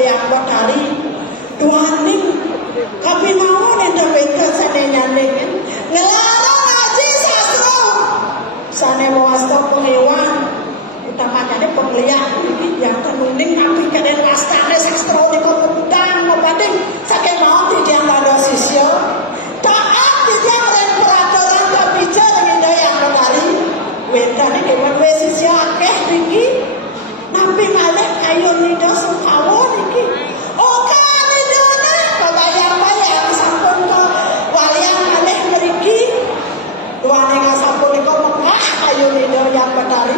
yang Batari duaning kapinaon enta benta sane nyaneng ngelarang ngaji sastra sane wasta pengewan utamanya penglihat iki yang kenuning tapi kaden astane sastra di kudang mabading saking mau dia pada sisya taat dia dan peraturan kebijakan indah yang Batari wendane kewan we sisya akeh iki nabi malih ayo nida sukawon iki oke nidane kebayang-bayang sampun ke walian malih mriki tuane sampun nika Mekah ayo nida yang Batari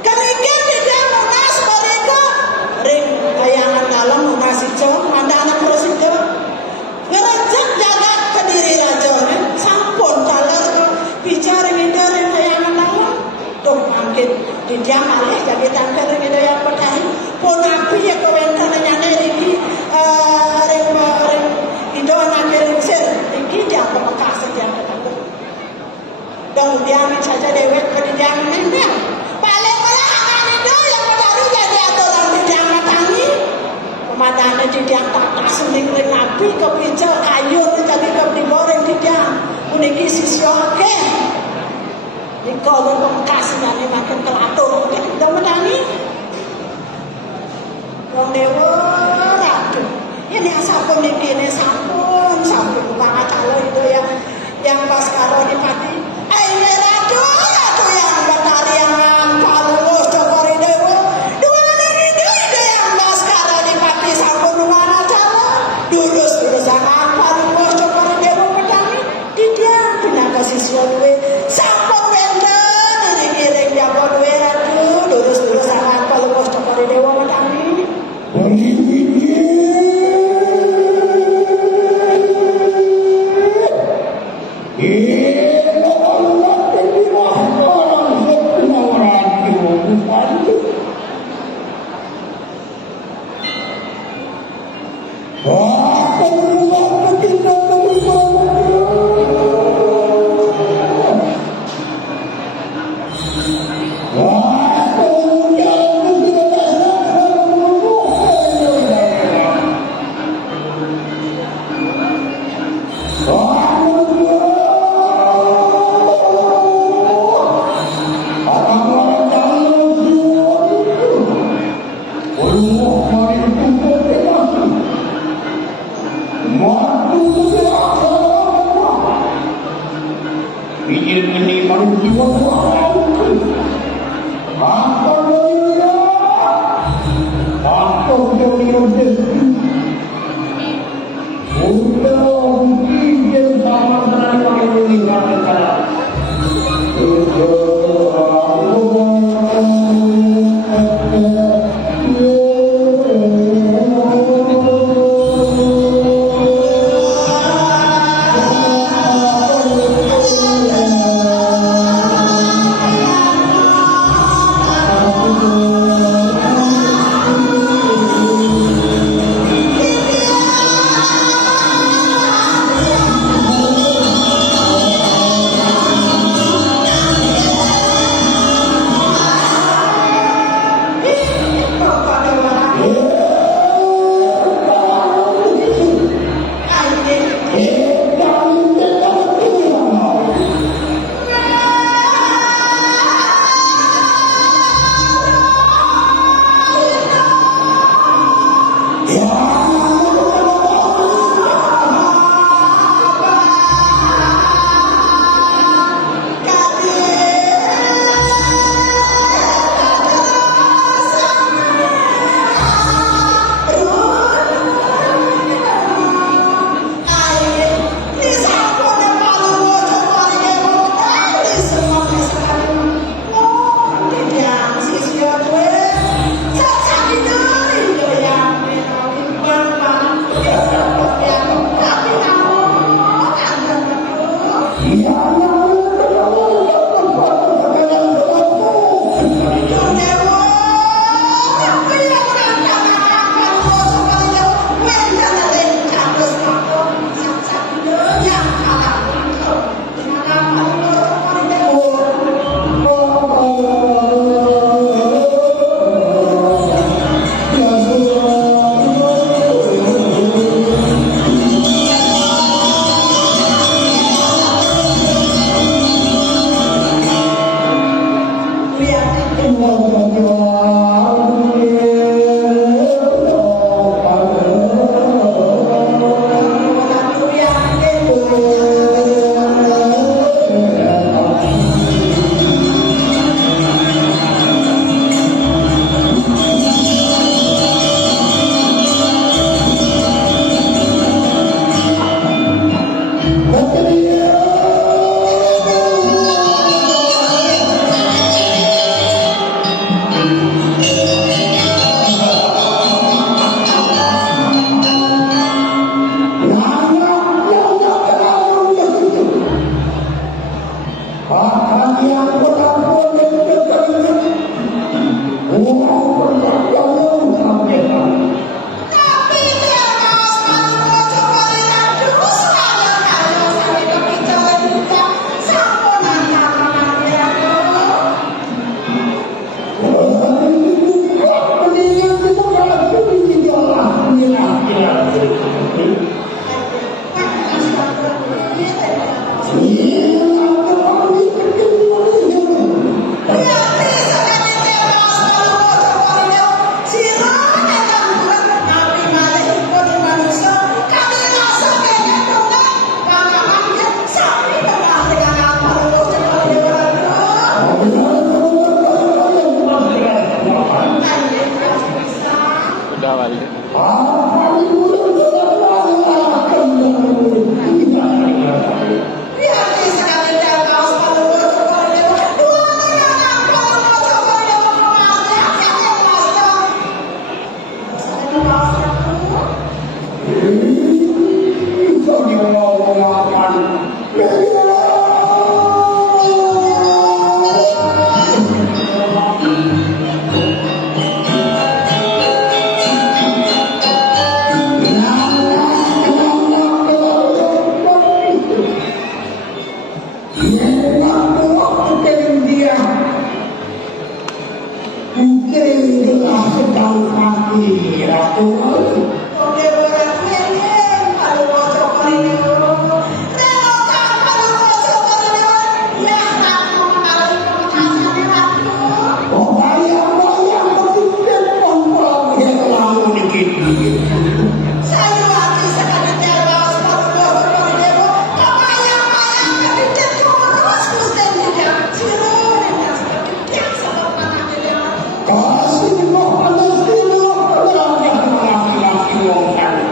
kemungkinan tidak munas mereka ring bayangan dalam munas ijo mandanan presiden ngerejek jagat Kediri raja sampun dalar bicara nida ring bayangan dalam tuh angkin dia malih jadi tangkar nida yang Batari pun nabi ya kawentane nyane iki ring indo nangir sir iki dia Mekah sejak ketemu kemudian saja dewek kedijangan nembel paling malah akan itu yang baru jadi aturan tidak matangi pemadana tidak tata sendiri nabi kepincel kayu jadi kepribore tidak uniki sisyo akeh iko berpengkas dan makin telatur tidak matangi wong dewa ratu ini sampun niki ini sampun bukan acalo itu yang pas karo di pati ini ratu yang Batari yang palus cokori dewa dua ini yang pas karo di pati sampun mana acalo durus sangat palus cokori dewa petani tidak pinaka siswa duwe sampun wenden ini kiring jabon duwe ratu durus sangat palus cokori dewa petani Kasih Allah, ada sila, ada yang laki-laki wong kan.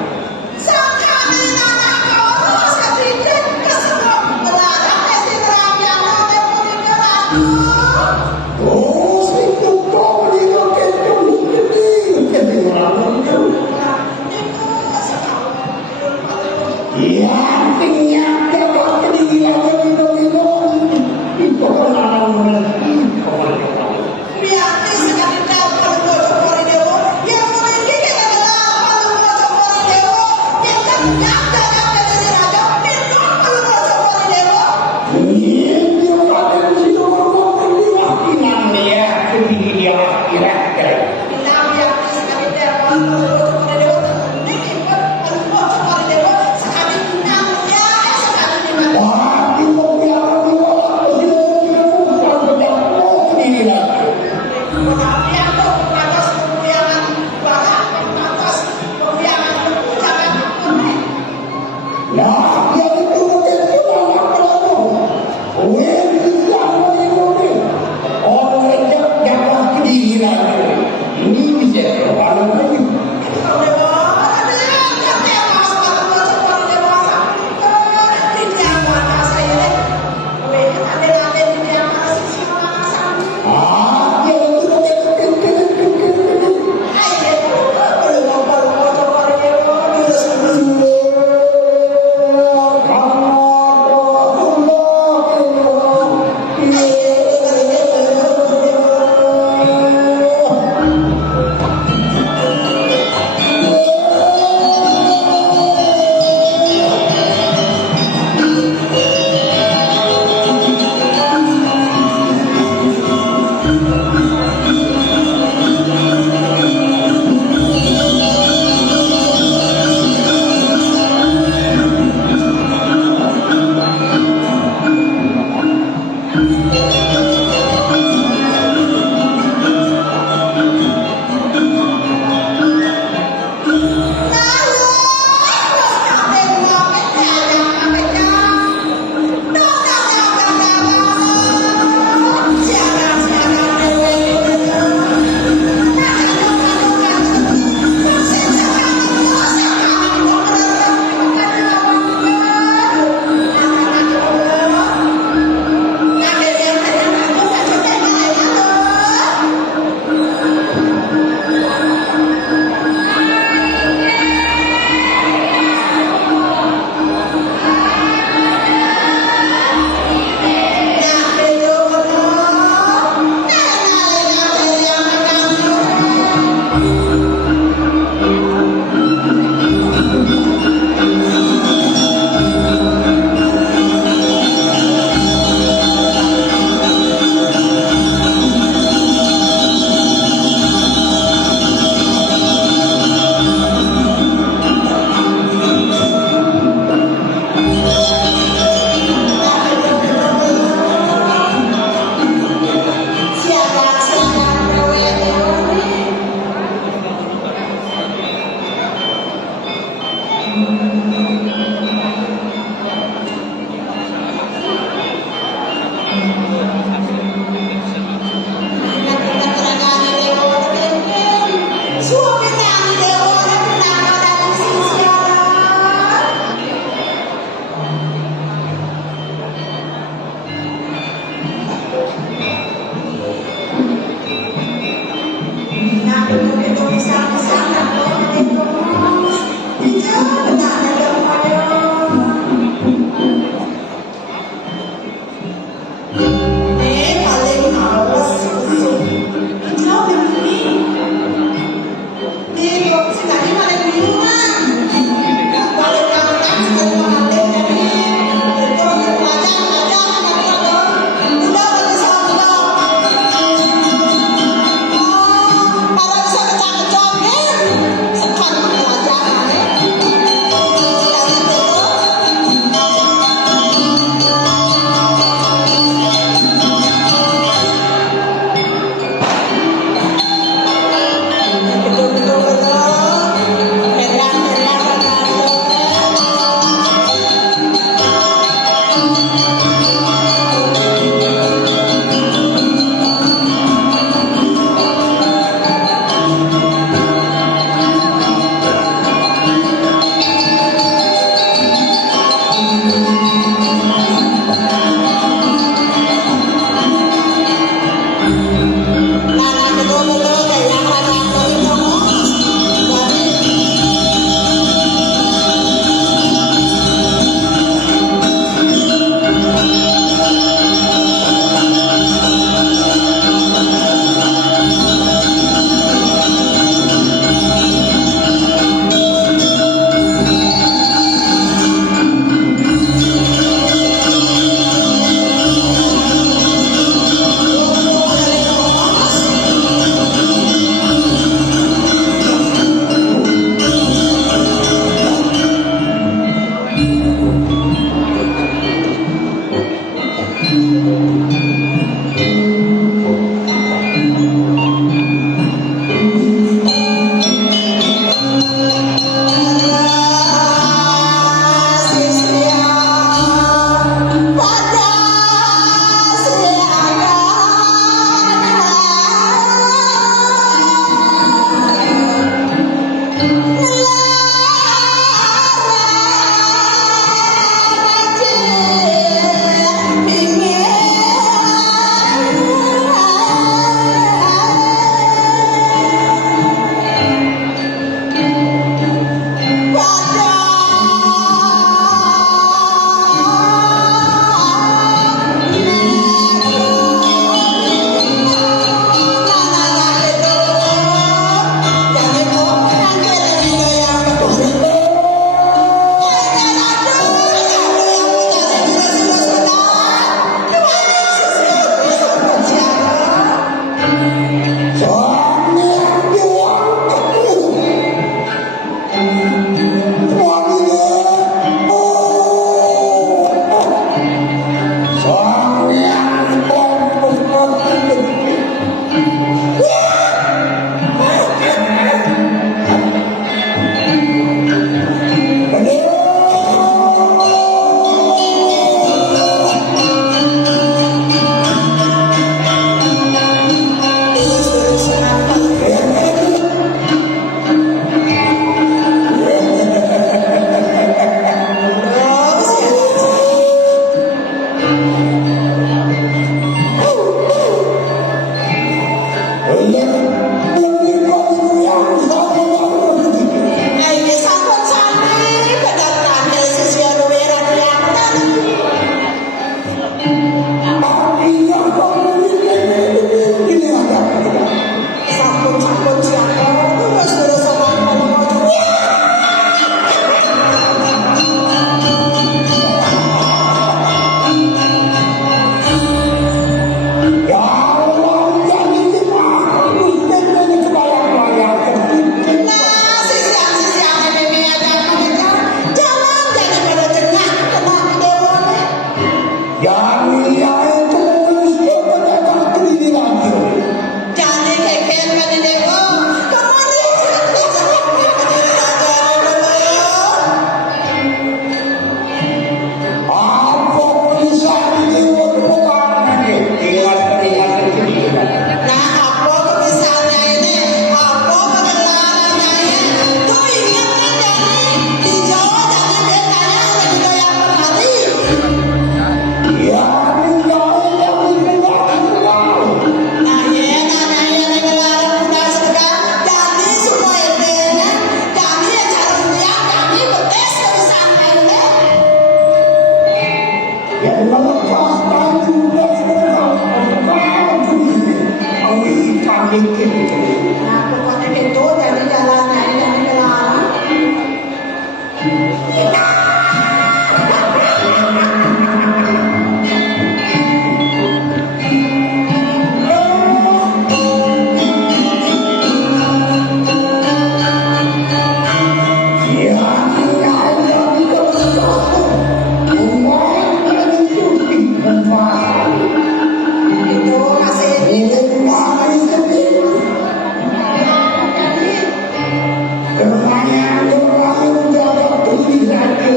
Kebanyakan orang menjaga tulisannya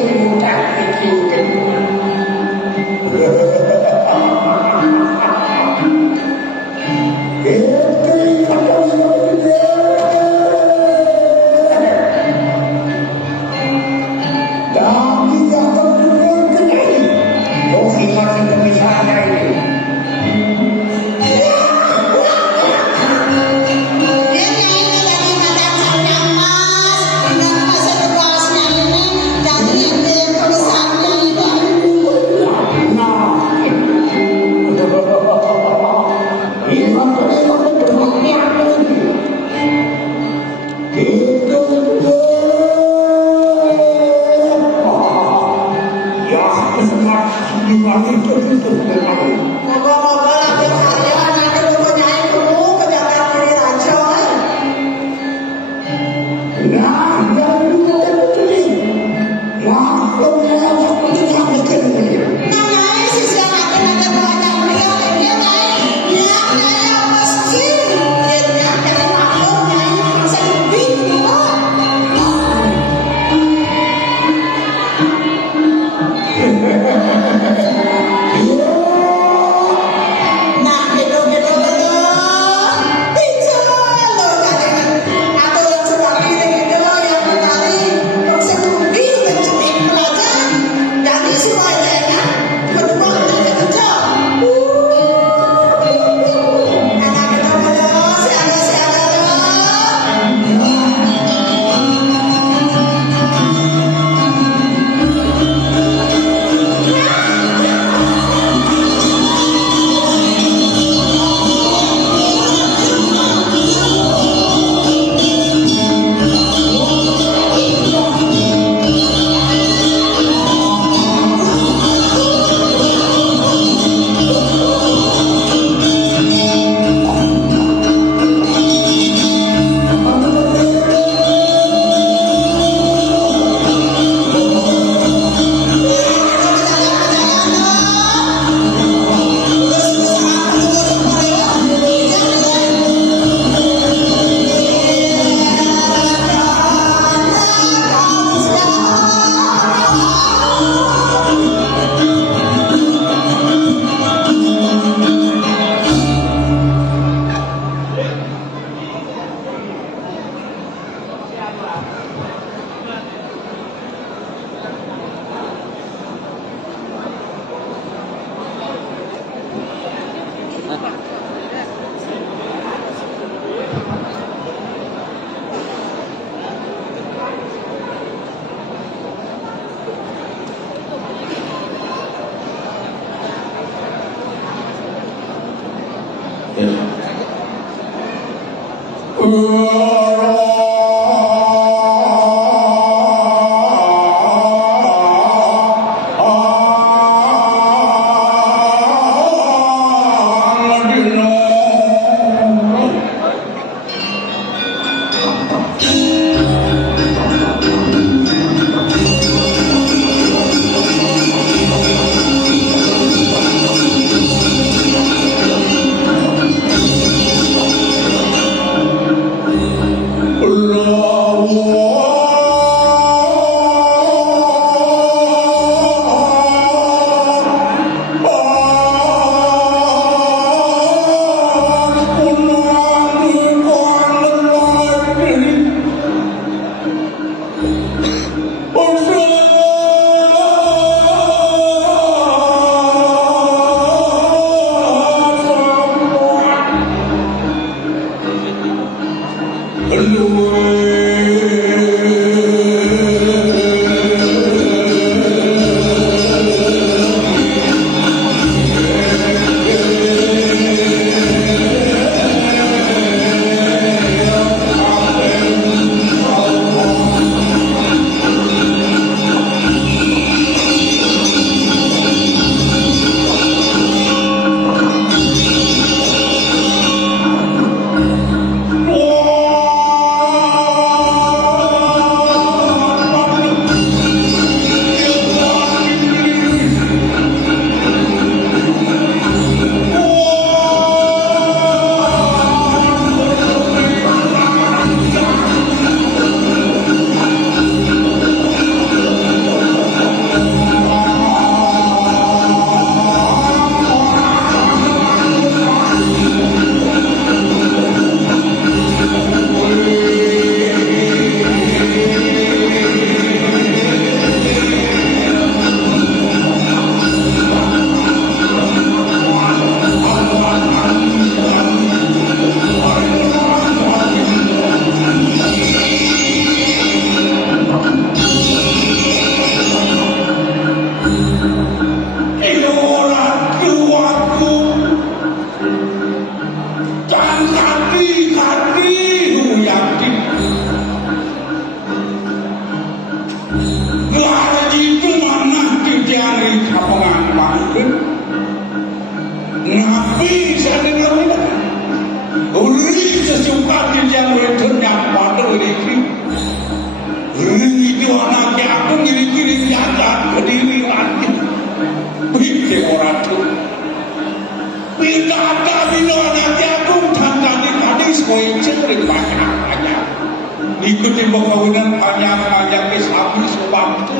Ikuti pembangunan banyak-banyak habis waktu.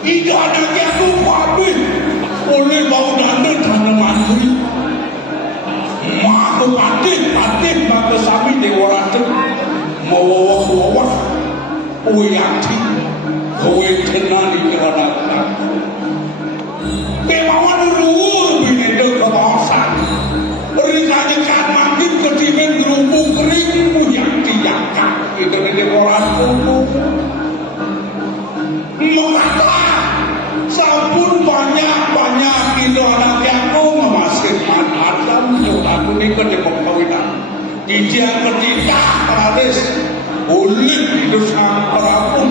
Tidak ada yang habis oleh bangunan tanaman beri. Mahu patin maka sami dewa tu mawa uyati kowe tenang di kerana Bewawan ruur bini kawasan berikan makin ketimbang gerubuk kering yang diangkat itu di orang umum mengapa sabun banyak itu anak aku memasir manatan aku ni kedekok kawinan dia ketika paradis ulit itu sang perapun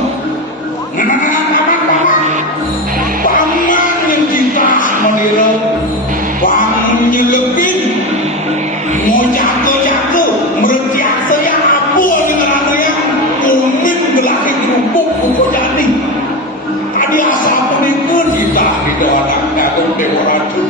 paman yang kita menira paman nyelepin mau jatuh meretiak saya apa dengan anak yang kuning belakang kerupuk kuku jadi tadi asal penipu kita itu anaknya itu dewa ratu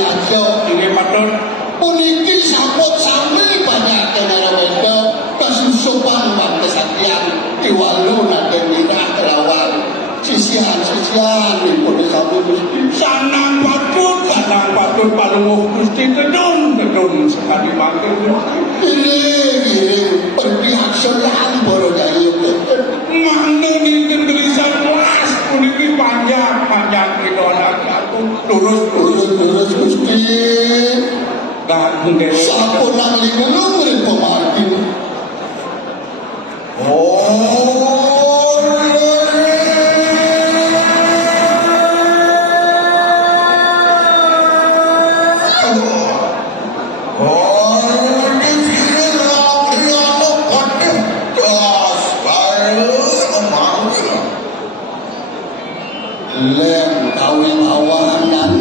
aja Ini patut. puniki sampun sami banyak kenara wedok kasusupan wan kesaktian diwalu nate mirah kelawan sisian-sisian pun sami Gusti Sanang patut palungguh Gusti gedung sekali makin Gusti. iring berpihak serang boro dayu Mana ni gelisah kelas puniki panjang kita lagi aku lurus Gusti ganteng deh. sampun nang linung ring pemargi lem kawin awanan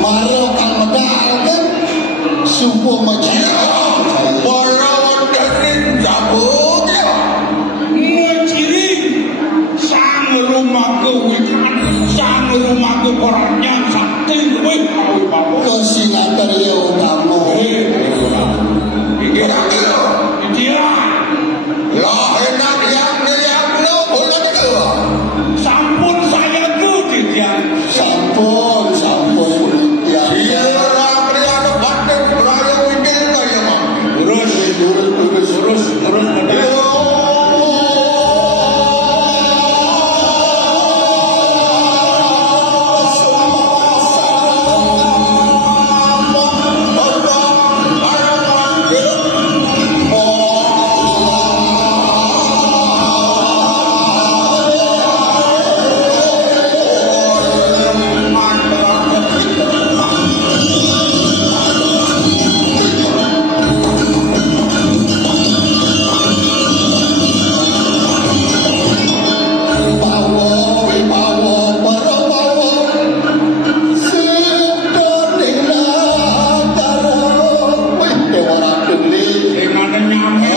maro kang medal kan subuh majia maro danin jabut Ciri sang rumah kewikan, sang rumah keorangnya sakti wih kau bawa. kesingatan leo kamu Ini dia. lah enak yang lo boleh ke Sampun saya ke dia. sampun ya priano bandeng raya windel kaya mah Terus. Mana nyampe.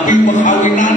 Nabi perkawinan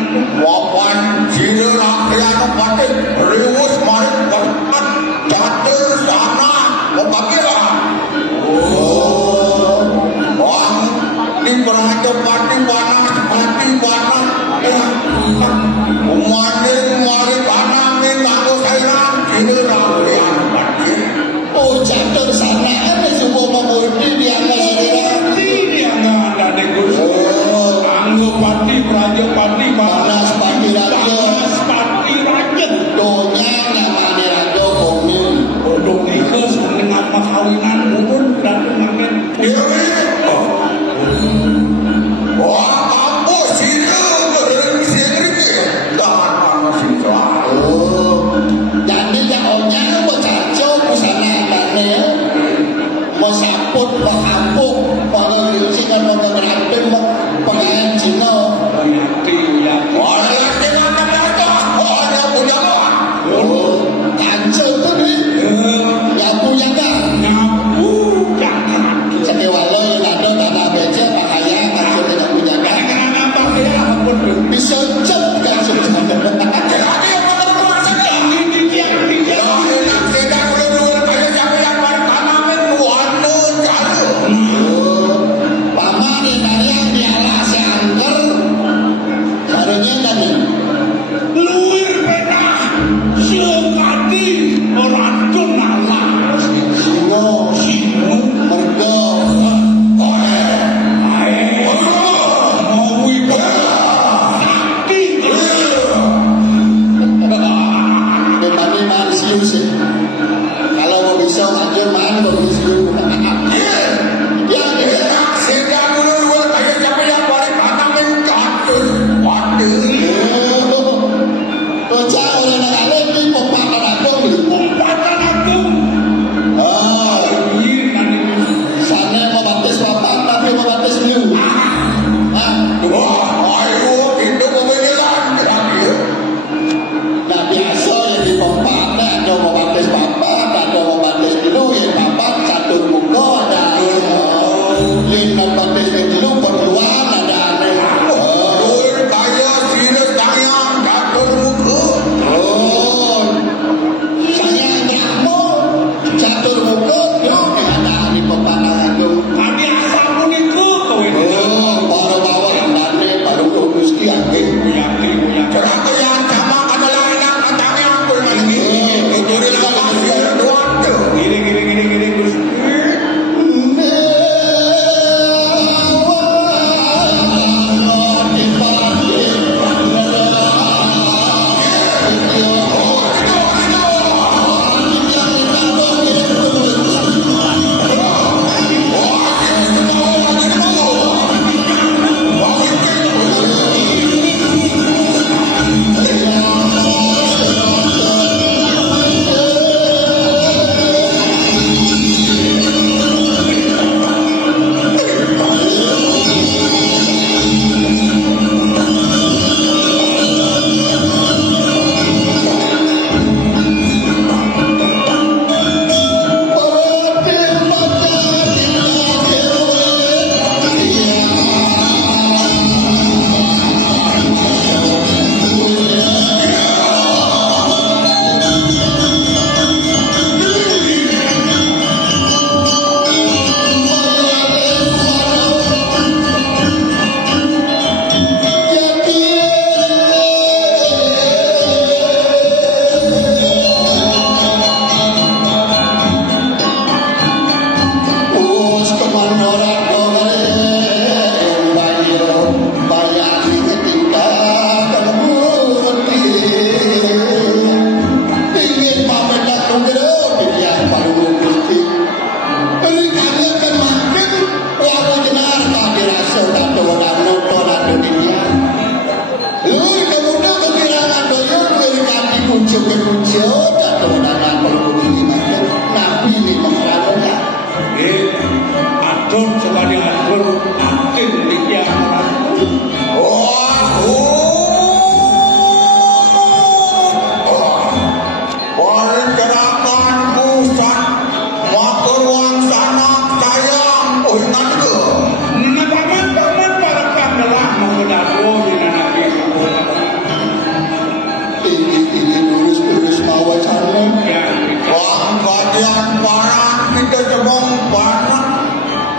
kita cebong banyak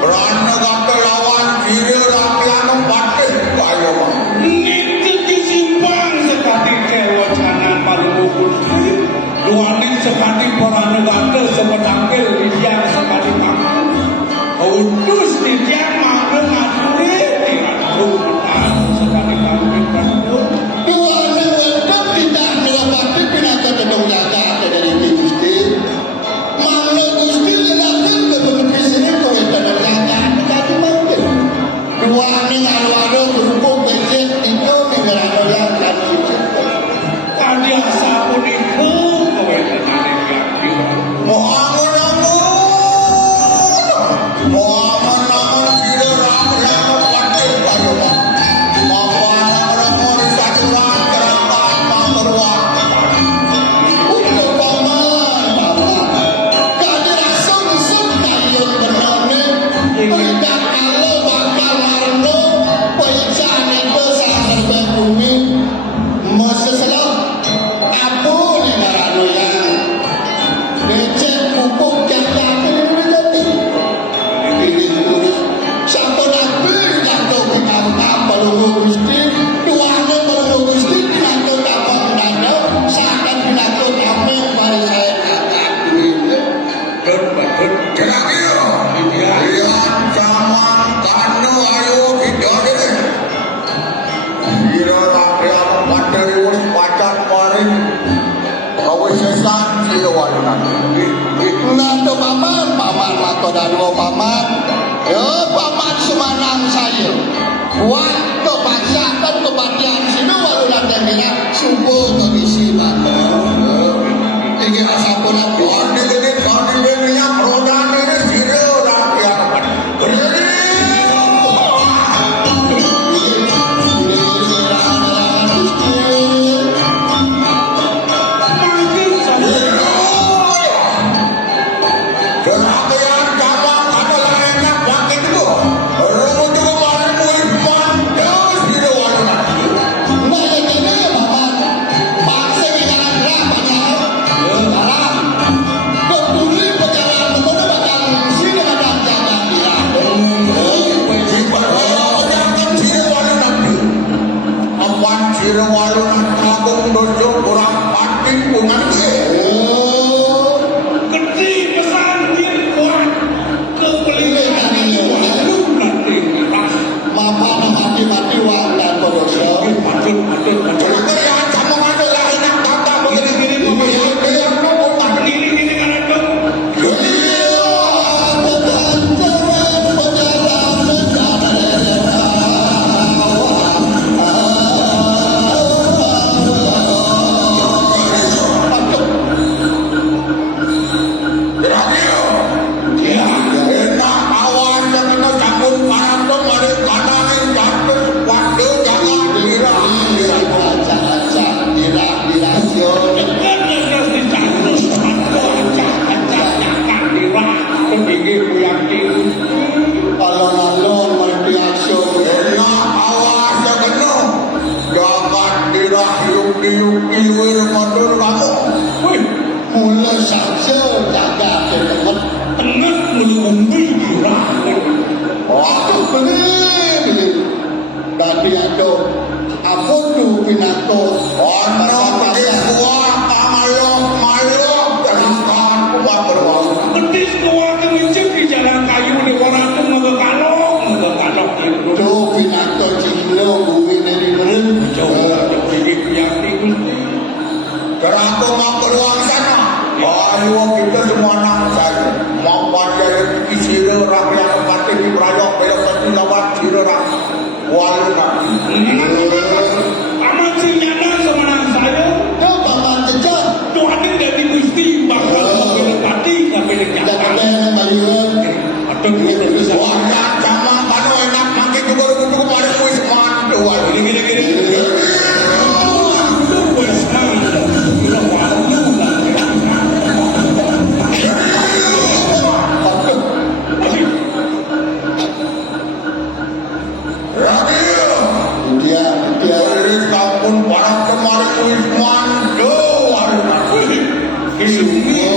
berana kata lawan kira rakyat batin kaya bang. Itu disimpang sekali kewacanan paling gusti. Luanin sekali para negara sebenarnya dia sekali makan. Udus dia makan aturi dengan rumah sekali makan bantu. Dua negara tidak melapati pinata kedong jaga dari Gusti. Mana Gusti lelaki berbeda sini kau kedong jaga jadi mungkin. Dua negara baru berhubung becek itu negara yang akan dicipta. Kadi asapun itu kau yang Nando paman, paman mako danwo paman. Yo paman semanang saya. Buat to paksa kan kebatian sini walau nanti mina subuh to isi mana. Tinggi asa pun aku. Ini minyak rodan ini kira rakyat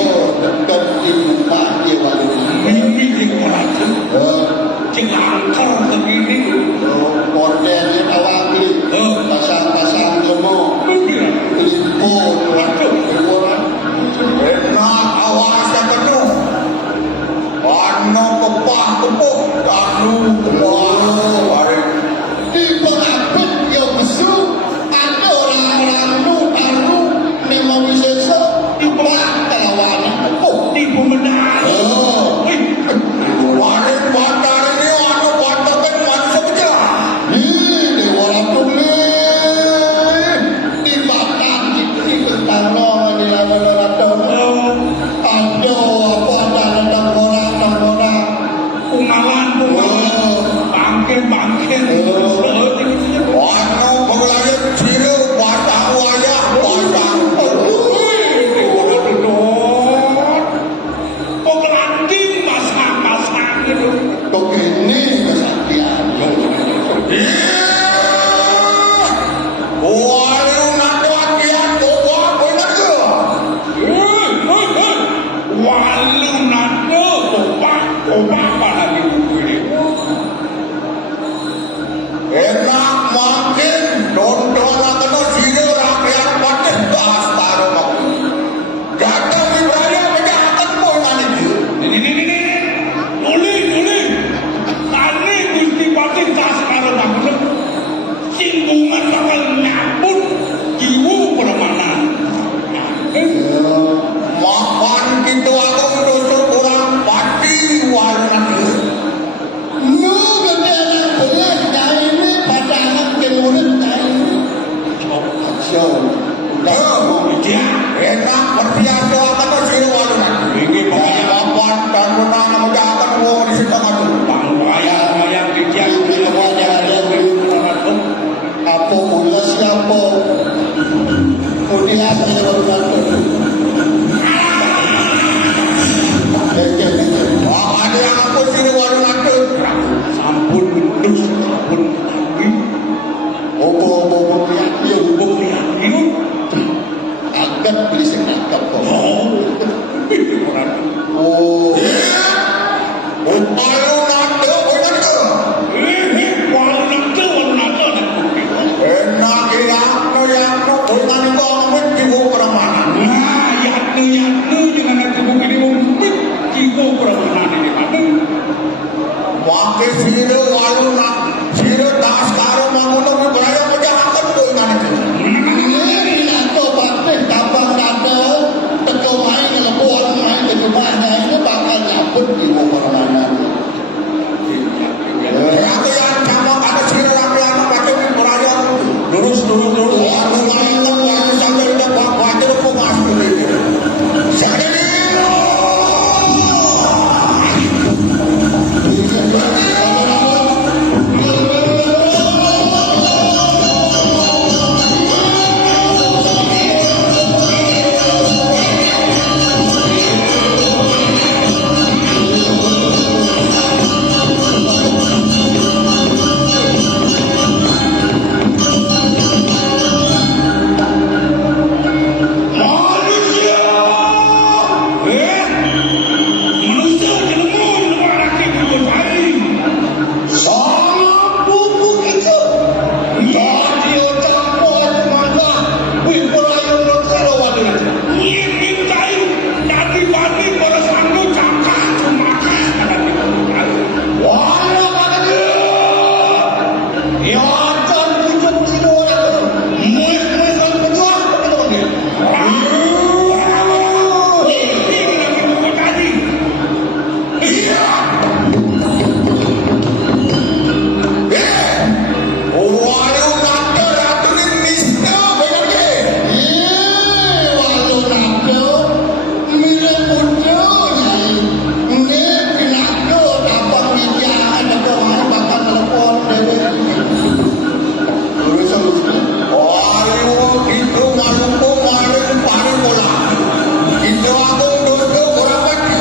Oh, dekat di rumah dia baru Apa lagi buku ini? Enak makin dondong akan sini rakyat pakai bahas taruh mau. Kata Ibrahim macam akan pun nanti. Ini. Tuli. Tadi Gusti Pati tas karo bangun. Singgungan bakal nyambut jiwa permana. Makan gitu aku dosur orang pati wal nanti. Lu gede anak belas dari ini padangan ke mulut dari ini. Show. Dia enak berbiasa akan sini wal nanti. Ini bahaya makan dan menang macam akan mau di situ kan. Bayang dijian Semua ada apa mula siapa? Kemudian saya baru datang. Ada yang aku sini wal nanti. sampun wedhus sampun tapi Opo yang hukum itu agak beli senakap kok. orang Oh, Upalu nanti bukan ke. warna Enak yang no bukan itu amin jiwa permana. nah yakni jangan nanti begini mungkin jiwa permanen ini ada Makai sini walu nak sini das karo mangono beraya macam akan pun nanti. ini atau partai tapang ada teko main lebur main ke rumahnya itu bakal nyabut di permainan. Aku yang sama ada sini rakyat macam beraya lurus. Walu mangono walu sampai dah buat itu pun masuk ini. Jadi manusia ilmu lelaki berbaik Sangat buku itu. Jadi otak buat mana? Wih, perayaan kalau wadah. ingin tahu dari bagi para sanggup cakap makan lelaki berbaik Walau kata dia, ya akan pujuk sini orang itu. Muih kan pejuang begitu kan dia. walu nanti ratu ni mister benar ke? Walau nakdo, mirip pujuk ni pinakdo dapat media ada kemana bakal telepon dari. Urusan Walu itu maluku malu paling bola. Itu aku dosa orang mati.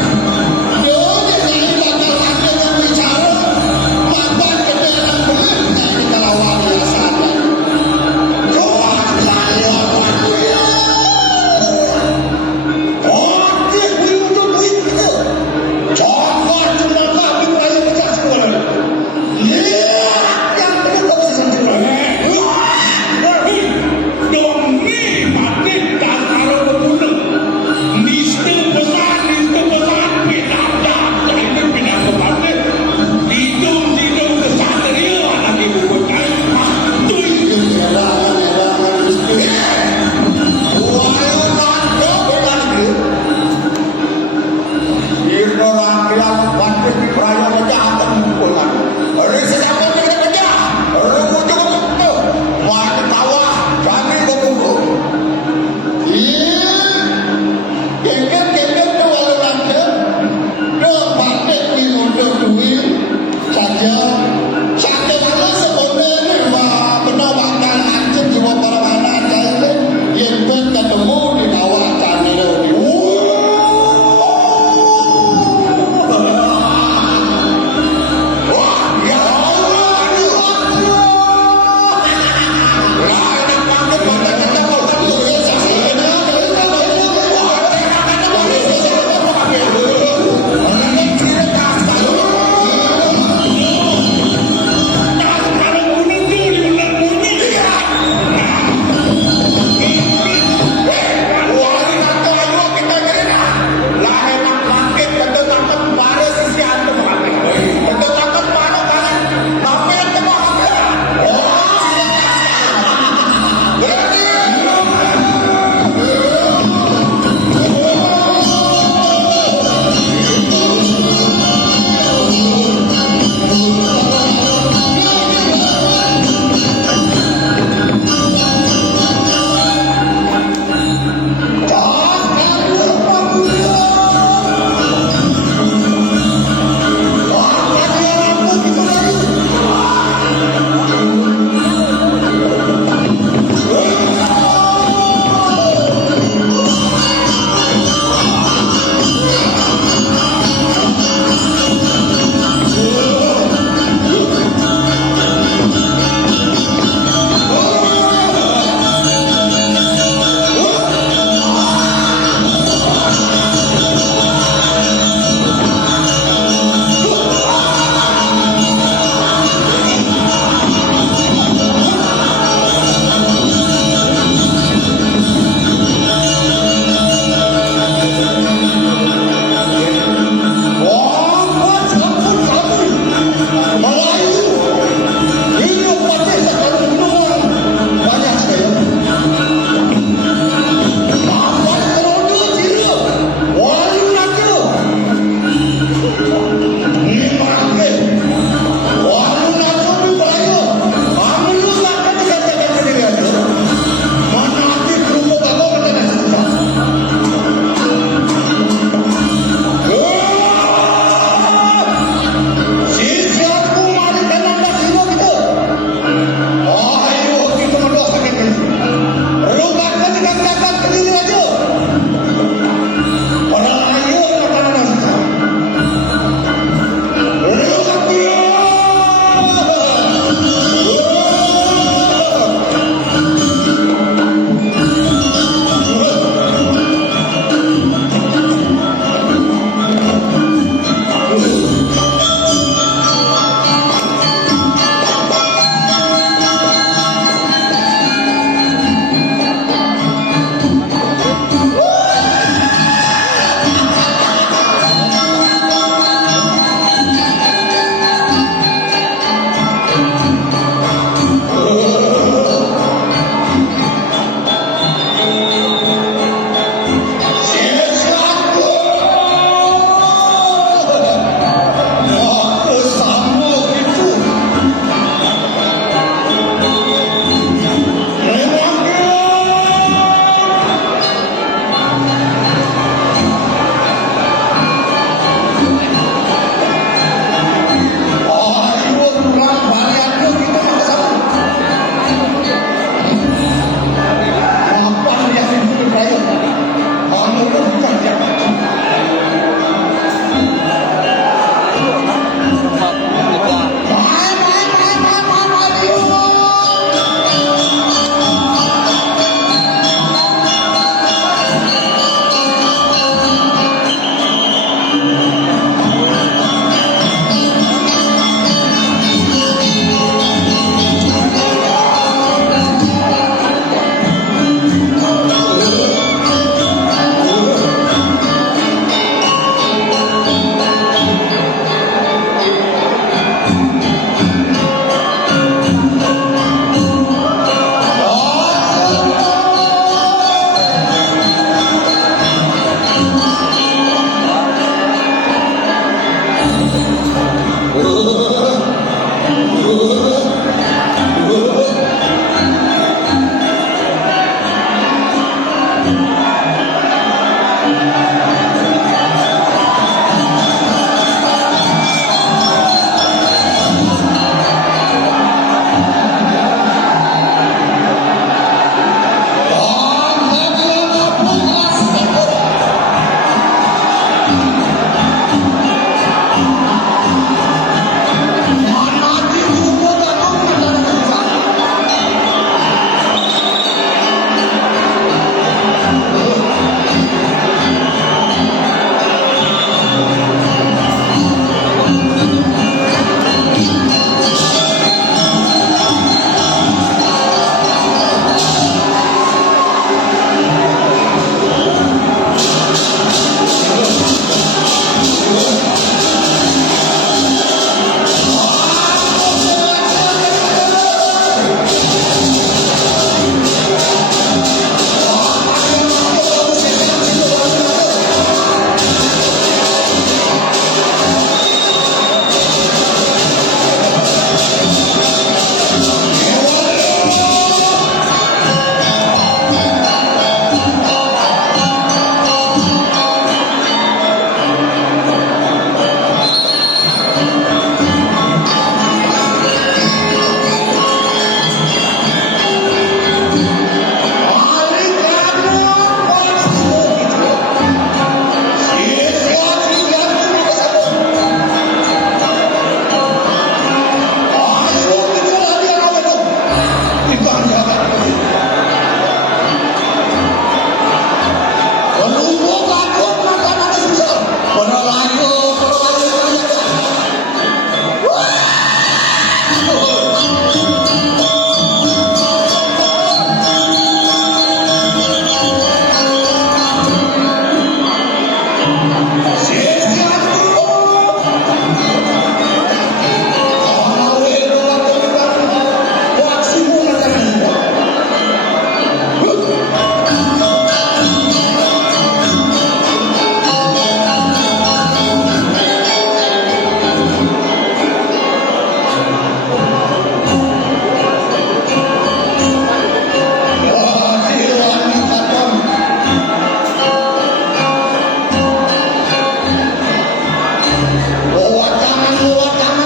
Wacangan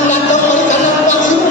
datang dari kanan lagi.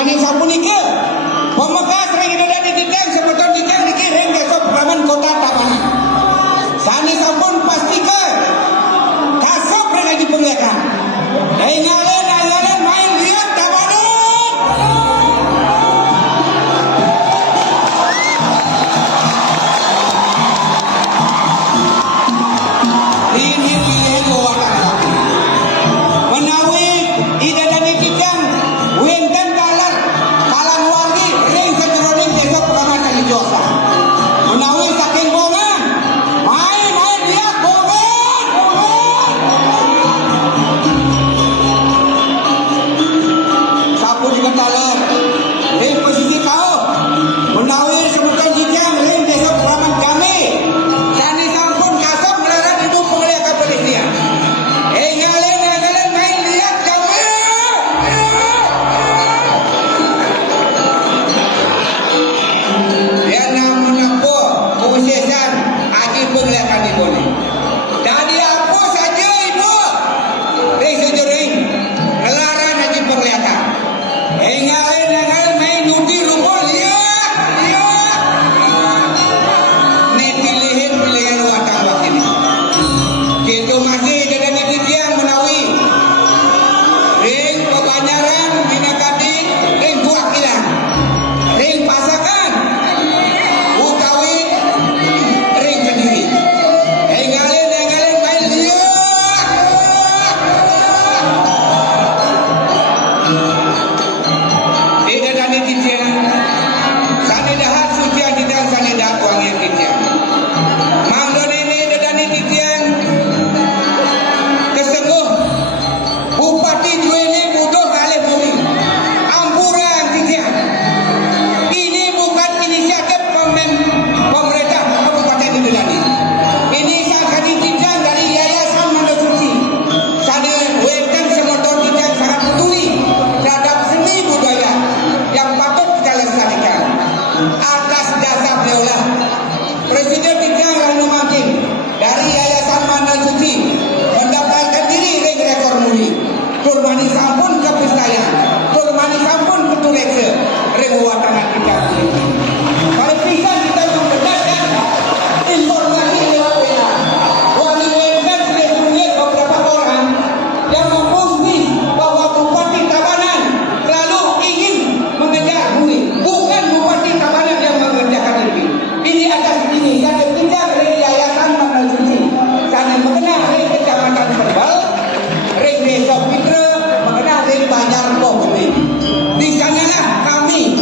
Turmani sapunike pemekas ring dan dititang sebetul ditang dikirim ke Praman Kota Tabanan. Sani sampun pastikan kasop dengan dipenglihatkan. Ngalen main lihat Tabanan. Ini pilihan luakan lagi. Menawi ida dan dititang wenten kalan wangi ring sejeroning desa Pengamatan Josa. Menawi saking bongan main dia bongan. Sapu juga talar ring posisi kau menawi sebutan jijang ring desa Pengaman kami sani sampun kasap melarat hidup pengelia kepolisian. Ngalen main lihat kami. Dia namun apa kewisesan aji penglihatkan di boleh. Dari apa saja ibu ring sejering ngelaran aji penglihatan. Ngalen main nudi rupa lihat. Ini pilihan watang waktu ini. Kita masih ada dititian menawi ring Kebanyaran Minakadi ring Buakilan ring Pasakan utawi ring Kediri. Ngalen main lihat. Tidak ada dititian sani dahat sucian ditang sani dahat wangian titian. Manggon ini ada dititian keseguh Bupati Juene Mudoh Galih Bumi Ampuran titian. Ini bukan inisiatif pemerintah Kabupaten Indodani. Ini sangat dititian dari Yayasan Mandor Suci. Sana wenten semotor titian sangat peduli terhadap seni budaya yang patut kita lestarikan. Atas dasar beliaulah Presiden Titian Ranu Makin dari Yayasan Mandor Suci mendaftarkan diri ring rekor muri. Turmani sampun kepistayan, turmani sampun ketulekse ring watangan kita. Kalau bisa kita membenarkan informasi lewat pena. Wangi wenten sudah beberapa orang yang mengungkit bahwa Bupati Tabanan selalu ingin mengejar bui. Bukan Bupati Tabanan yang mengerjakan ini. Ini atas ini yang ketiga dari Yayasan Mandor Suci. Sana mengenal ring Kecamatan Serbal, ring Desa Pitra, mengenal ring Banjar Pokoknya. Di sanalah kami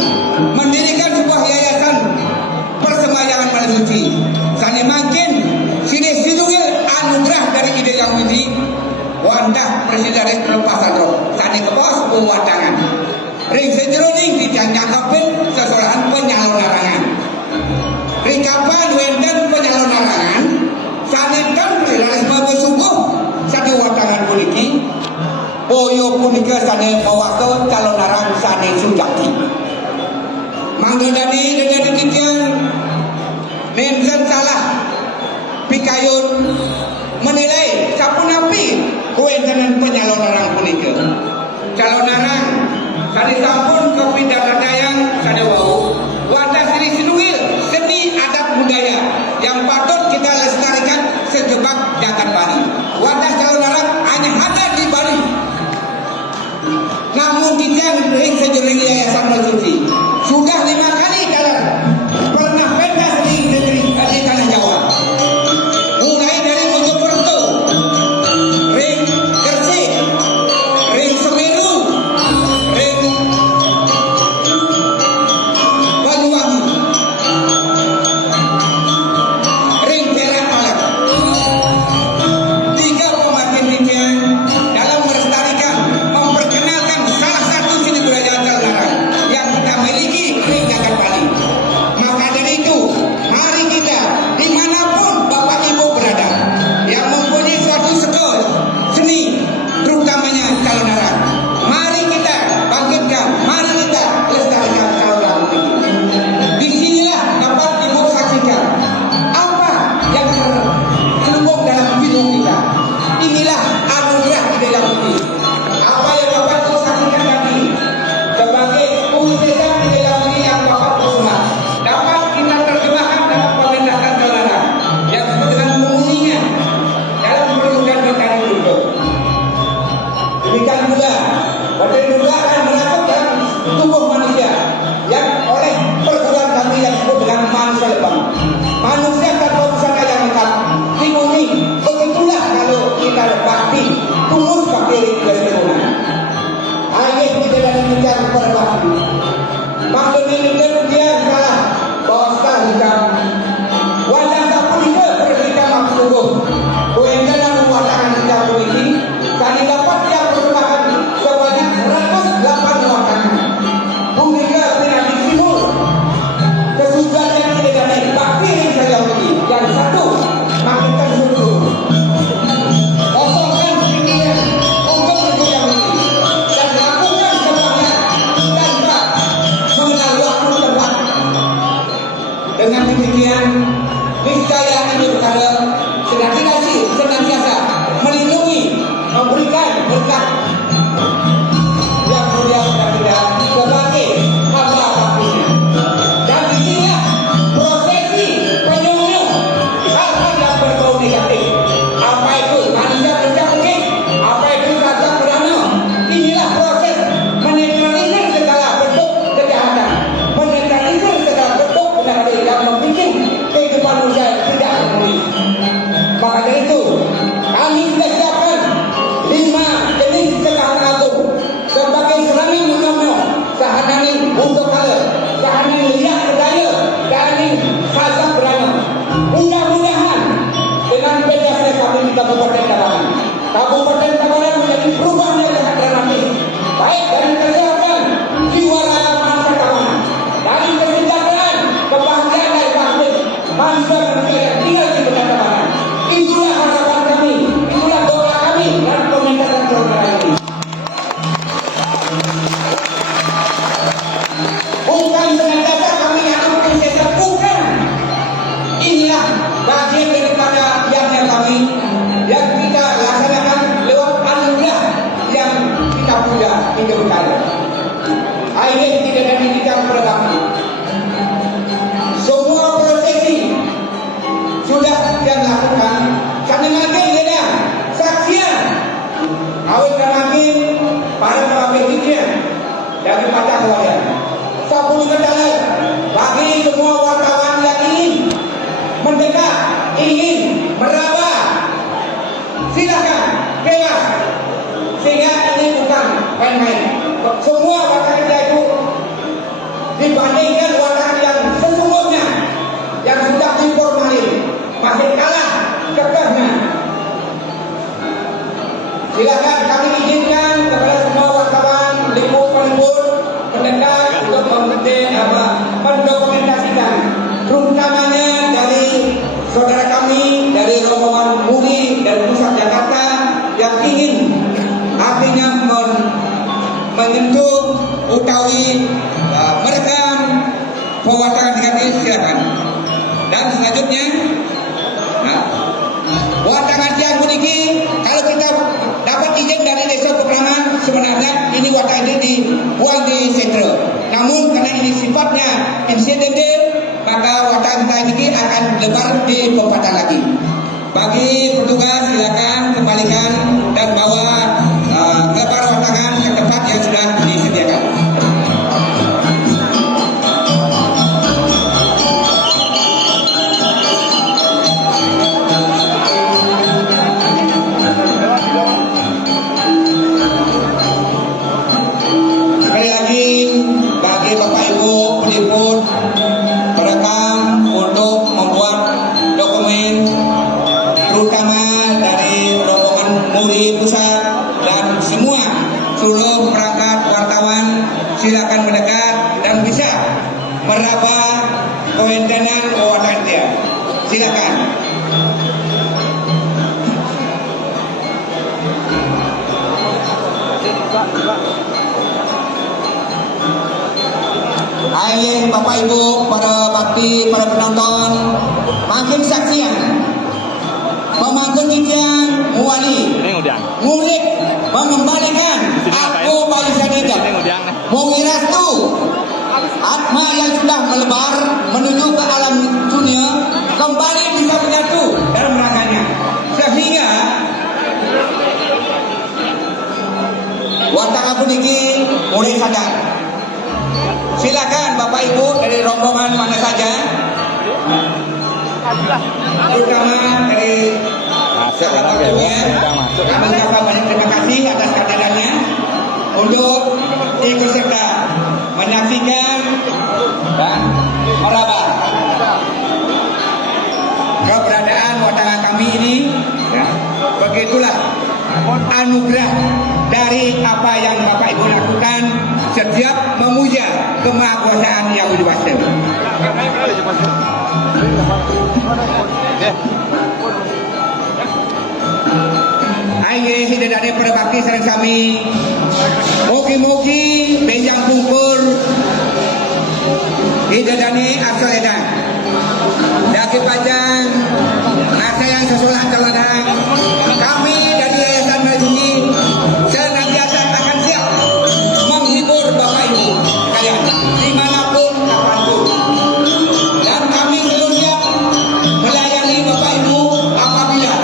yang oleh perguruan kami yang disebut dengan manusia lebam. Manusia tanpa busana yang lengkap di bumi. Begitulah kalau kita bakti, tulus bakti dari lingkungan. Ayat kita dan mengejar kepada bakti. Maksudnya dia salah bahwa hitam. Wadah kapulika berbeda maksuduh. Kuenda dan watakan kita ini kami dapat yang perubahan sebanyak 108 watakan. Bumika tidak disimul. Kesudahan yang tidak ada bakti yang saya beri. Yang satu, makinkan dulu. Kosongkan pikiran untuk itu yang ini. Dan lakukan sebanyak tanpa mengenal waktu tepat. Dengan demikian, niscaya ini perkara senantiasa melindungi, memberikan berkat yang mulia dan tidak sebagai hamba baktinya. Dan disinilah prosesi penyembuh hal-hal yang berbau negatif. Apa itu manusia bercakap, apa itu rasa perdana. Inilah proses menetralisir segala bentuk kejahatan, menetralisir segala bentuk penyakit yang membuat kehidupan manusia tidak harmonis. Maka dari itu kami sudah siapkan 5 jenis kejahatan agung sebagai serangan mengamuk sahanani untuk kala, sahanani lihat berdaya, dan khasab berana. Mudah-mudahan dengan kerjasama kami di Kabupaten Tabanan menjadi perubahan yang sangat dramatis, baik dari kesehatan, jiwa raga manusia Tabanan, dari kesejahteraan, kebahagiaan dari manusia yang tinggal di Tabanan. Itulah harapan kami, itulah doa kami dan pemerintahan saudara ini. Bukan senantiasa kami yang prinsesnya, bukan. Inilah bagian daripada yang kami yang kita laksanakan lewat anugerah yang kita punya hingga berkali. Akhirnya kita dan kita berbakti. Semua prosesi sudah yang lakukan karena makin beda saksian awet makin para makin hikmah dari pada keluarga 10 kendala bagi semua wartawan yang ingin mendekat, ingin meraba, silakan bebas, sehingga ini bukan main-main. Semua wartawan itu dibandingkan wartawan yang sesungguhnya yang sudah diformalin masih kalah kekehnya. Silakan kami izinkan kepada semua wartawan liput-peliput pendekat untuk mendokumentasikan, terutamanya dari saudara kami dari rombongan MUI dari pusat Jakarta yang ingin artinya menyentuh utawi merekam pewartaan negatif. Silakan. Dan selanjutnya watangan tiang buniki, kalau kita dapat izin dari desa Pekraman, sebenarnya ini watangan ini dibuang di sentra. Namun karena ini sifatnya insidental, maka watangan kita ini akan lebar di perempatan lagi. Bagi petugas silakan kembalikan dan bawa lebar watangan ke tempat yang sudah disediakan. Bapak Ibu peliput merekam untuk membuat dokumen, terutama dari rombongan MUI pusat dan semua seluruh perangkat wartawan silakan mendekat dan bisa meraba kewenangan wawasan dia. Silakan. Ayah, Bapak Ibu, para bakti, para penonton, makin saksian memangkin tiang muali murid mengembalikan aku barisan itu mengiras tu atma yang sudah melebar menuju ke alam dunia kembali bisa menyatu dalam rangkanya, sehingga watak aku ini mulai sadar silakan Bapak Ibu dari rombongan mana saja, terutama dari salah satunya kami ucapkan banyak terima kasih atas kehadirannya untuk ikut serta menyaksikan dan meraba keberadaan wacana kami ini. Ya, begitulah anugerah dari apa yang Bapak Ibu lakukan setiap memuja kemahakuasaan yang berkuasa. Aye hidadane pada bakti sareng sami. Mugi-mugi benjang pungkur hidadane asal edan. Daki panjang asa yang sesulah teladang. Kami dari Yayasan Marzuki senantiasa akan siap menghibur Bapak Ibu sekalian dimanapun kapanpun. Dan kami selalu siap melayani Bapak Ibu apabila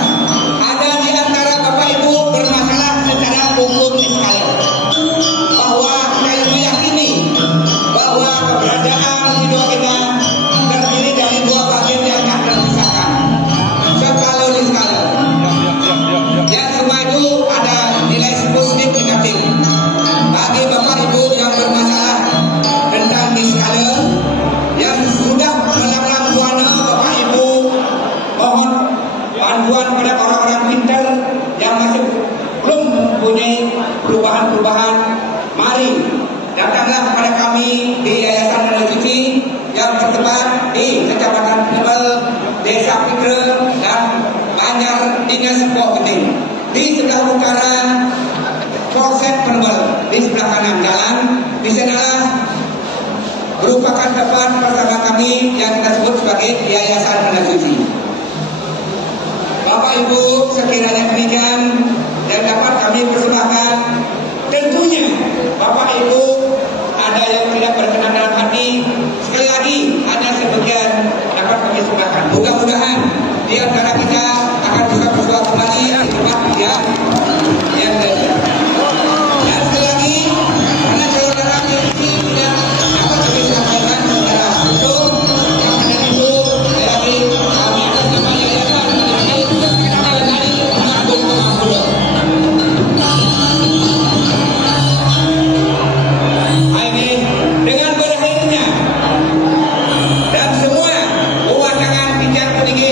ada di antara Bapak Ibu bermasalah secara hukum sekalian. Bahwa saya meyakini bahwa keberadaan hidup kita terdiri dari dua bagian yang tak terpisahkan. Skala di skala. Yang semua itu ada nilai positif negatif. Bagi Bapak Ibu yang bermasalah tentang di skala yang sudah melanglang buana Bapak Ibu, mohon bantuan pada orang-orang pintar yang masih belum mempunyai perubahan-perubahan. Mari datanglah kepada kami di Yayasan Marzuki yang tersebar di Kecamatan Penebel, Desa Pikre, dan Banjar Dinas Buah Penting. Di sebelah utara Polsek Penebel, di sebelah kanan jalan, di sanalah merupakan tempat bersama kami yang kita sebut sebagai Yayasan Marzuki. Bapak Ibu, sekiranya demikian yang dapat kami persembahkan, tentunya Bapak Ibu ada yang tidak berkenan dalam hati, sekali lagi ada sebagian dapat kami persembahkan. Mudah-mudahan di antara kita akan bisa bersuara kembali di tempat yang lain. Dan sekali lagi, karena saudara ini tidak dapat kami sampaikan secara utuh, yang ada itu sekali lagi kami atas nama Yayasan dari Agung Kemangkudo. Ini dengan berakhirnya dan semua pemandangan bijak peninggi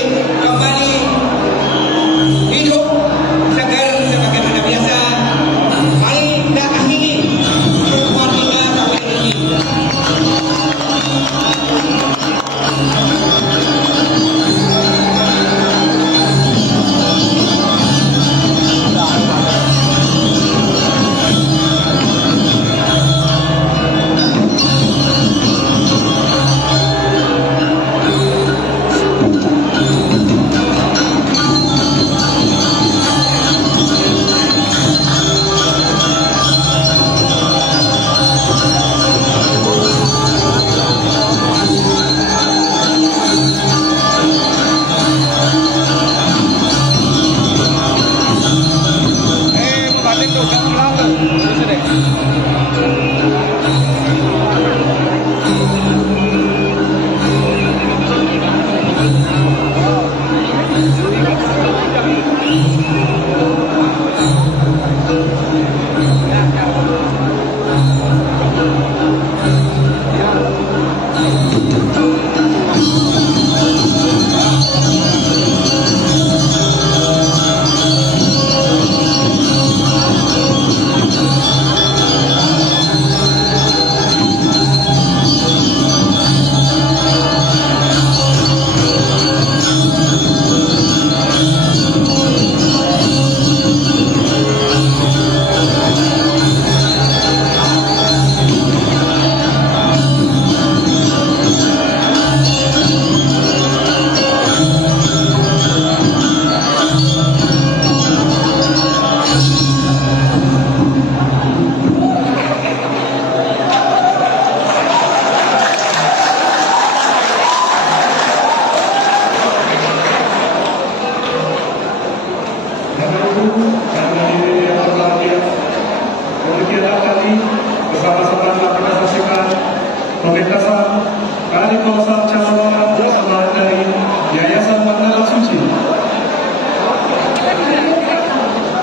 pementasan Kali Kosa Calon Bersama dari Yayasan Mandala Suci.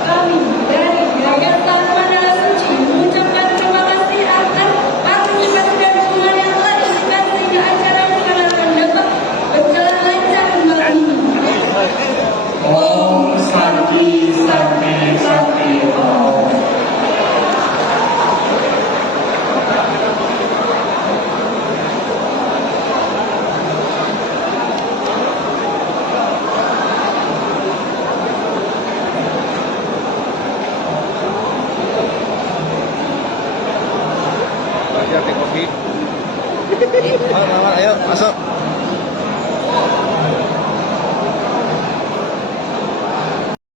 Kami dari Yayasan Mandala Suci mengucapkan terima kasih atas partisipasi dan dukungan yang telah diberikan sehingga acara diharapkan dapat berjalan lancar kembali. Om Santi Santi Santi Om. Ayo, masuk.